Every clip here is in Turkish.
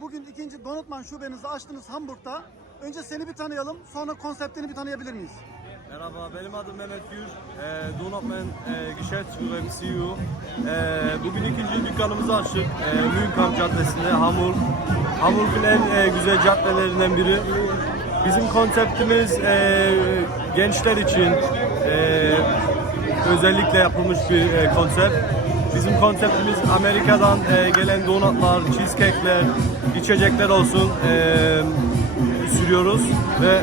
bugün ikinci Donutman şubenizi açtınız Hamburg'da. Önce seni bir tanıyalım, sonra konseptini bir tanıyabilir miyiz? Merhaba, benim adım Mehmet Gür. E, Donutman e, Geschäftsführer CEO. E, bugün ikinci dükkanımızı açtık. E, Mühimkamp Caddesi'nde Hamburg. Hamburg'un en e, güzel caddelerinden biri. Bizim konseptimiz e, gençler için e, özellikle yapılmış bir e, konsept. Bizim konseptimiz Amerika'dan e, gelen donutlar, cheesecake'ler, içecekler olsun e, sürüyoruz ve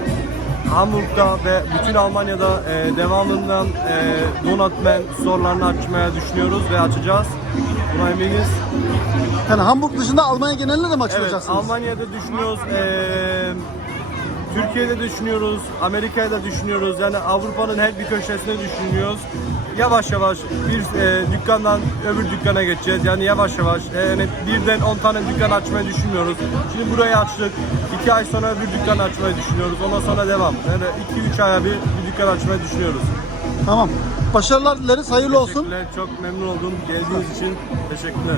Hamburg'da ve bütün Almanya'da e, devamından e, Donutman store'larını açmaya düşünüyoruz ve açacağız. Buna eminiz. Yani Hamburg dışında Almanya genelinde de mi Evet, açılacaksınız? Almanya'da düşünüyoruz. e, Türkiye'de düşünüyoruz, Amerika'da düşünüyoruz. Yani Avrupa'nın her bir köşesine düşünüyoruz. Yavaş yavaş bir e, dükkandan öbür dükkana geçeceğiz. Yani yavaş yavaş e, yani birden 10 tane dükkan açmayı düşünmüyoruz. Şimdi burayı açtık. 2 ay sonra bir dükkan açmayı düşünüyoruz. Ondan sonra devam. Yani 2-3 aya bir, bir dükkan açmayı düşünüyoruz. Tamam. Başarılar dileriz, hayırlı olsun. Teşekkürler. Çok memnun oldum. Geldiğiniz için teşekkürler.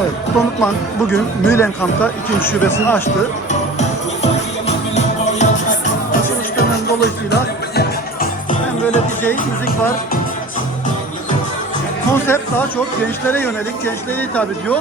Evet, Donutman bugün Mühlenkamp'ta ikinci şubesini açtı. Açılış dönemi dolayısıyla hem böyle DJ, müzik var. Konsept daha çok gençlere yönelik, gençlere hitap ediyor.